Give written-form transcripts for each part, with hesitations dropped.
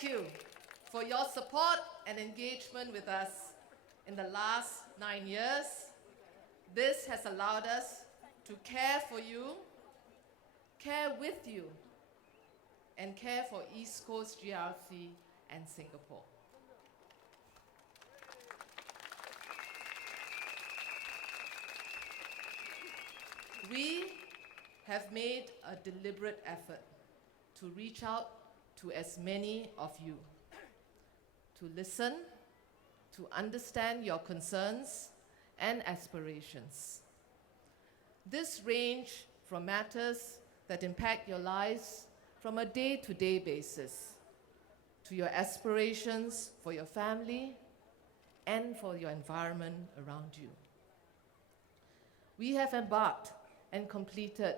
thank you for your support and engagement with us in the last 9 years. This has allowed us to care for you, care with you, and care for East Coast GRC and Singapore. We have made a deliberate effort to reach out to as many of you, to listen, to understand your concerns and aspirations. This range from matters that impact your lives from a day-to-day basis, to your aspirations for your family and for your environment around you. We have embarked and completed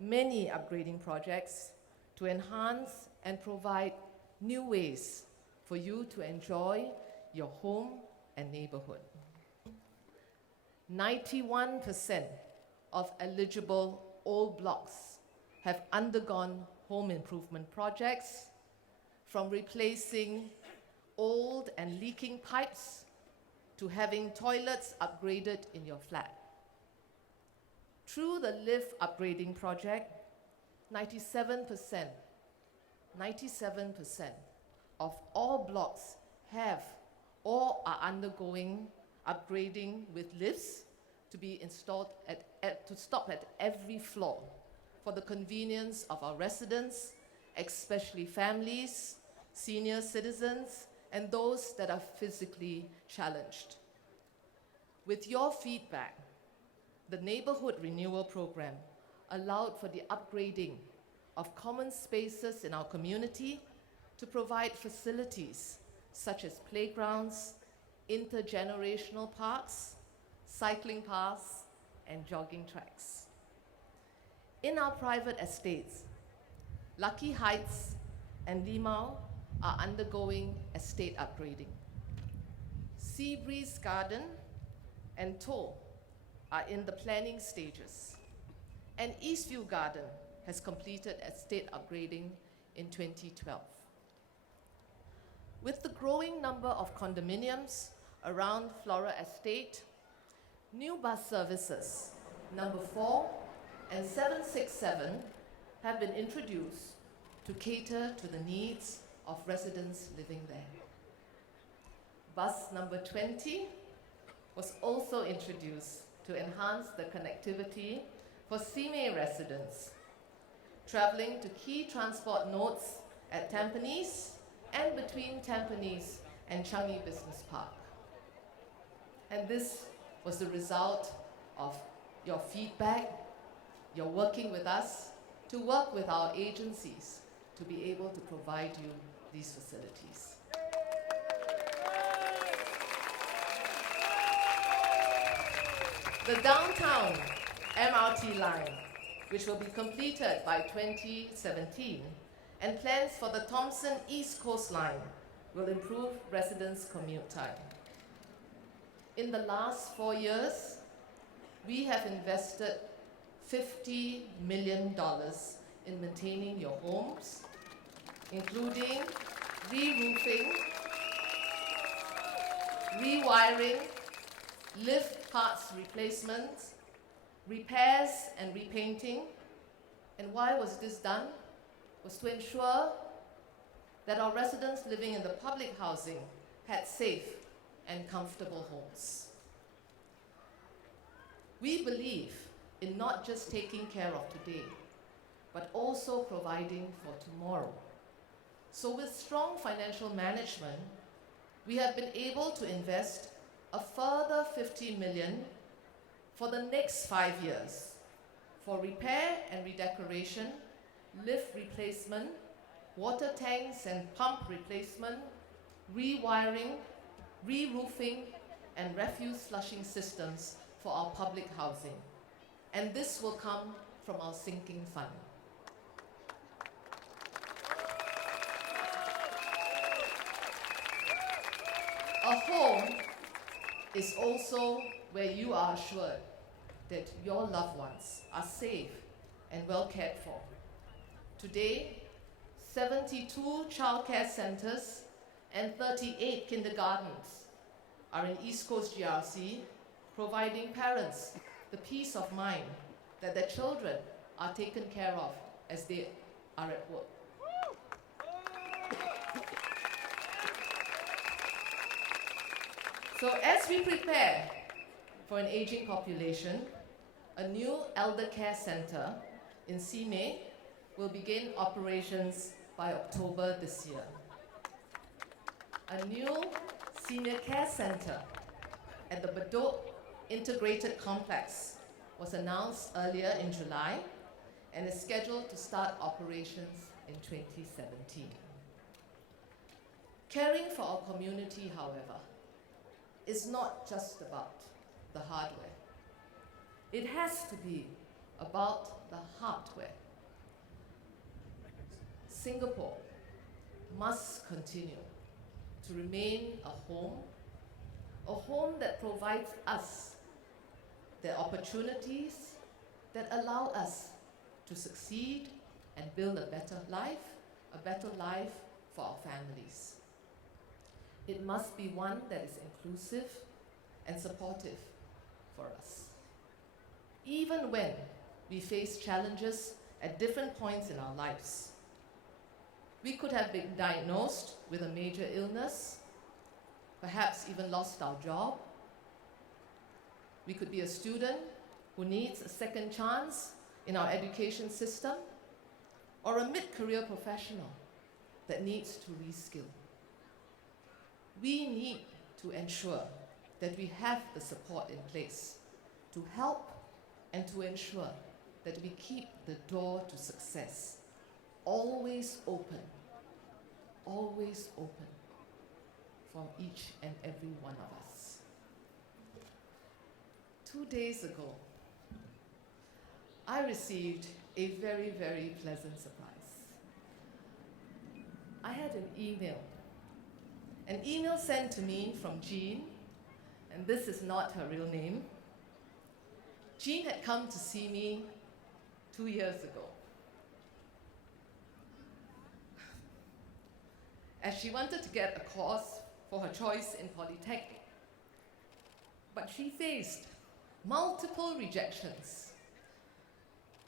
many upgrading projects to enhance and provide new ways for you to enjoy your home and neighborhood. 91% of eligible old blocks have undergone home improvement projects, from replacing old and leaking pipes to having toilets upgraded in your flat. Through the lift upgrading project, 97% of all blocks have or are undergoing upgrading with lifts to be installed to stop at every floor for the convenience of our residents, especially families, senior citizens, and those that are physically challenged. With your feedback, the Neighborhood Renewal Program allowed for the upgrading of common spaces in our community to provide facilities such as playgrounds, intergenerational parks, cycling paths, and jogging tracks. In our private estates, Lucky Heights and Limau are undergoing estate upgrading. Seabreeze Garden and Toh are in the planning stages, and Eastview Garden has completed estate upgrading in 2012. With the growing number of condominiums around Flora Estate, new bus services, number 4 and 767, have been introduced to cater to the needs of residents living there. Bus number 20 was also introduced to enhance the connectivity for Simei residents, traveling to key transport nodes at Tampines and between Tampines and Changi Business Park. And this was the result of your feedback, your working with us, to work with our agencies to be able to provide you these facilities. The downtown MRT line, which will be completed by 2017, and plans for the Thomson East Coast Line will improve residents' commute time. In the last 4 years, we have invested $50 million in maintaining your homes, including re-roofing, rewiring, lift parts replacements, repairs and repainting. And why was this done? Was to ensure that our residents living in the public housing had safe and comfortable homes. We believe in not just taking care of today, but also providing for tomorrow. So with strong financial management, we have been able to invest a further $50 million for the next 5 years for repair and redecoration, lift replacement, water tanks and pump replacement, rewiring, re-roofing, and refuse flushing systems for our public housing. And this will come from our sinking fund. A home is also where you are assured that your loved ones are safe and well cared for. Today, 72 childcare centres and 38 kindergartens are in East Coast GRC, providing parents the peace of mind that their children are taken care of as they are at work. So as we prepare for an aging population, a new elder care centre in Simei will begin operations by October this year. A new senior care centre at the Bedok Integrated Complex was announced earlier in July and is scheduled to start operations in 2017. Caring for our community, however, is not just about the hardware. It has to be about the hardware. Singapore must continue to remain a home that provides us the opportunities that allow us to succeed and build a better life for our families. It must be one that is inclusive and supportive for us. Even when we face challenges at different points in our lives, we could have been diagnosed with a major illness, perhaps even lost our job. We could be a student who needs a second chance in our education system, or a mid-career professional that needs to reskill. We need to ensure that we have the support in place to help and to ensure that we keep the door to success always open for each and every one of us. 2 days ago, I received a very, very pleasant surprise. I had an email sent to me from Jean, and this is not her real name. Jean had come to see me 2 years ago, as she wanted to get a course for her choice in Polytechnic. But she faced multiple rejections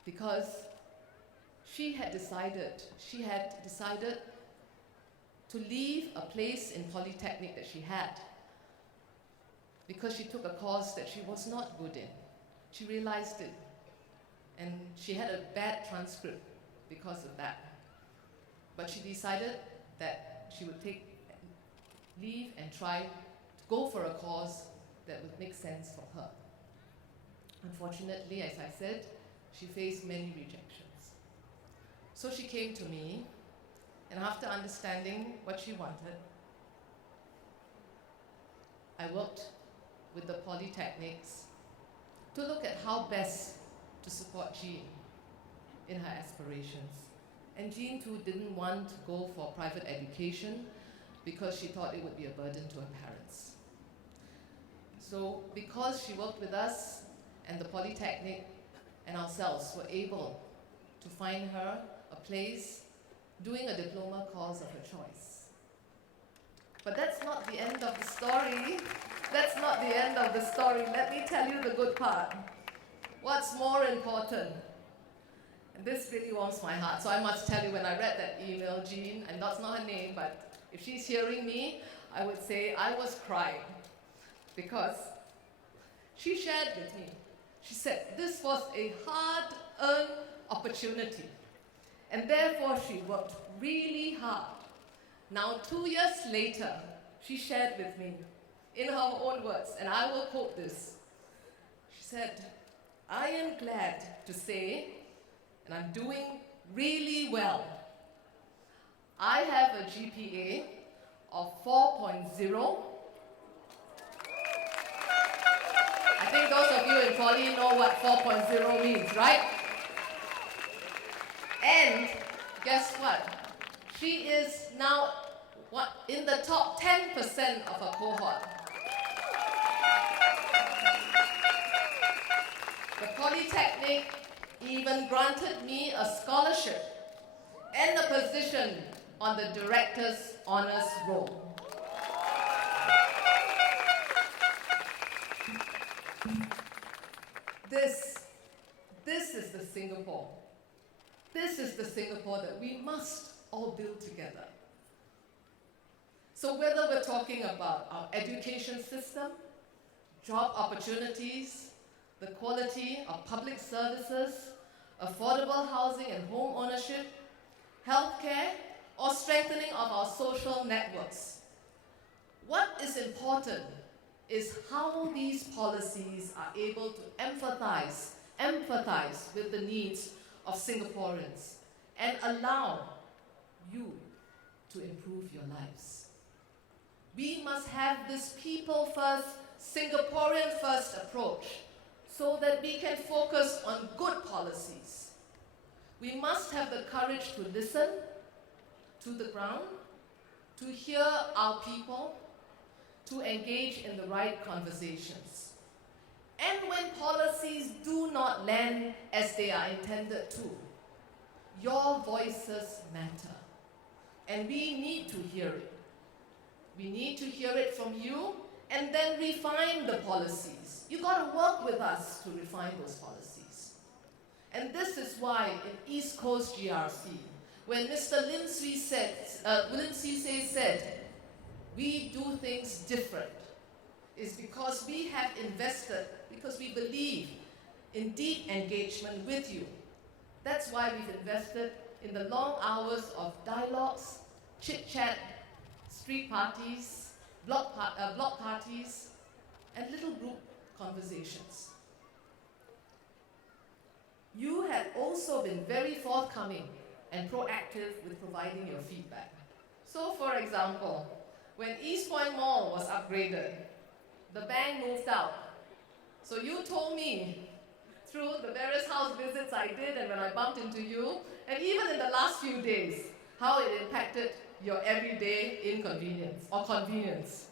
because she had decided to leave a place in Polytechnic that she had because she took a course that she was not good in. She realized it, and she had a bad transcript because of that. But she decided that she would leave and try to go for a course that would make sense for her. Unfortunately, as I said, she faced many rejections. So she came to me, and after understanding what she wanted, I worked with the polytechnics to look at how best to support Jean in her aspirations. And Jean too didn't want to go for private education because she thought it would be a burden to her parents. So because she worked with us, and the Polytechnic and ourselves were able to find her a place doing a diploma course of her choice. But that's not the end of the story. That's not the end of the story. Let me tell you the good part. What's more important? And this really warms my heart. So I must tell you, when I read that email, Jean, and that's not her name, but if she's hearing me, I would say I was crying, because she shared with me. She said this was a hard-earned opportunity, and therefore she worked really hard. Now, 2 years later, she shared with me in her own words, and I will quote this. She said, "I am glad to say, and I'm doing really well. I have a GPA of 4.0. I think those of you in Poly know what 4.0 means, right? And guess what? She is now in the top 10% of her cohort. The Polytechnic even granted me a scholarship and a position on the Director's Honours Roll. This is the Singapore. This is the Singapore that we must all build together. So whether we're talking about our education system, job opportunities, the quality of public services, affordable housing and home ownership, healthcare, or strengthening of our social networks, what is important is how these policies are able to empathize with the needs of Singaporeans and allow you to improve your lives. We must have this people first, Singaporean first approach so that we can focus on good policies. We must have the courage to listen to the ground, to hear our people, to engage in the right conversations. And when policies do not land as they are intended to, your voices matter. And we need to hear it. We need to hear it from you and then refine the policies. You've got to work with us to refine those policies. And this is why in East Coast GRC, when Mr. Lim Swee said, we do things different, is because we have invested, because we believe in deep engagement with you. That's why we've invested in the long hours of dialogues, chit-chat, street parties, block parties, and little group conversations. You have also been very forthcoming and proactive with providing your feedback. So, for example, when East Point Mall was upgraded, the bank moved out. So you told me through the various house visits I did and when I bumped into you, and even in the last few days, how it impacted your everyday inconvenience or convenience.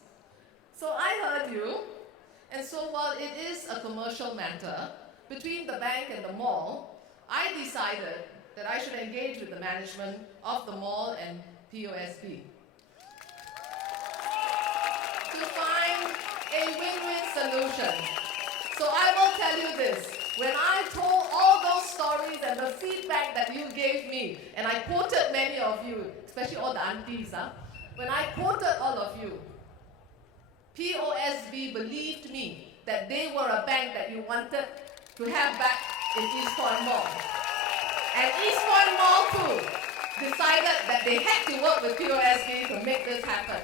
So I heard you, and so while it is a commercial matter between the bank and the mall, I decided that I should engage with the management of the mall and POSB to find a win-win solution. So I will tell you this, when I told all those stories and the feedback that you gave me, and I quoted many of you, especially all the aunties, when I quoted all of you, POSB believed me that they were a bank that you wanted to have back in East Point Mall. And East Point Mall too decided that they had to work with POSB to make this happen.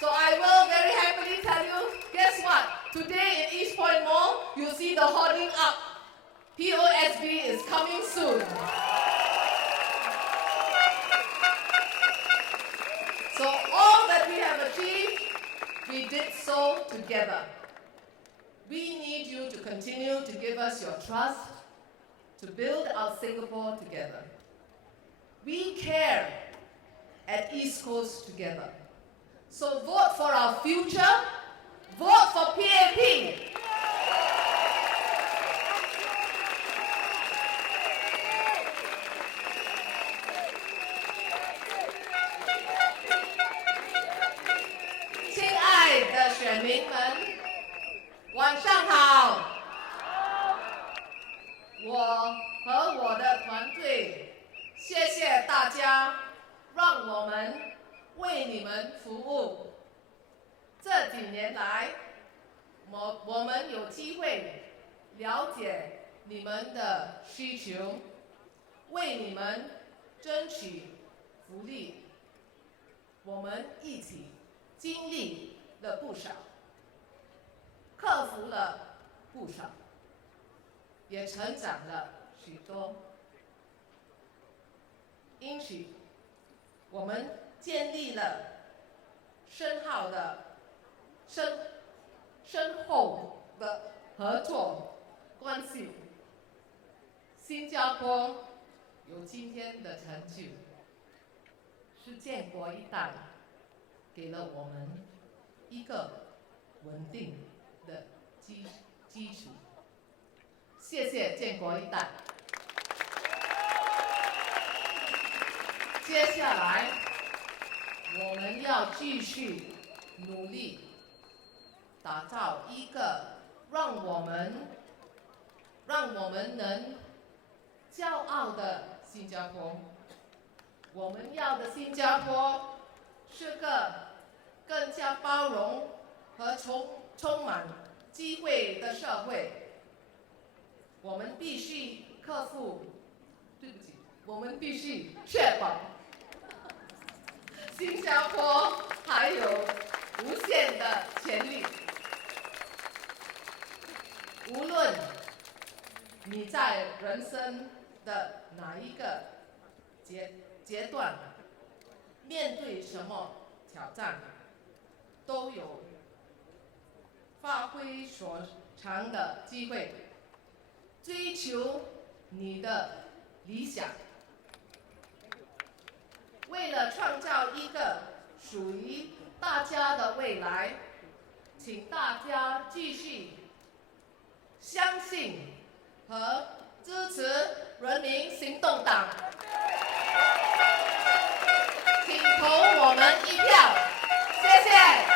So I will very happily tell you, guess what? Today in East Point Mall, you'll see the hoarding up. POSB is coming soon. So all that we have achieved, we did so together. We need you to continue to give us your trust to build our Singapore together. We care at East Coast together. So vote for our future, vote for PAP. 亲爱的选民们，晚上好。我和我的团队，谢谢大家，让我们为你们服务。这几年来，我们有机会了解你们的需求，为你们争取福利。我们一起经历了不少，克服了不少，也成长了许多。因此，我们建立了深厚的合作关系。新加坡有今天的成就，是建国一代给了我们一个稳定的基础。谢谢建国一代。接下来，我们要继续努力，打造一个让我们能骄傲的新加坡。我们要的新加坡是个更加包容和充满机会的社会。我们必须克服，对不起，我们必须确保新加坡还有无限的潜力。无论你在人生的哪一个阶段，面对什么挑战，都有发挥所长的机会，追求你的理想。为了创造一个属于大家的未来，请大家继续相信和支持人民行动党。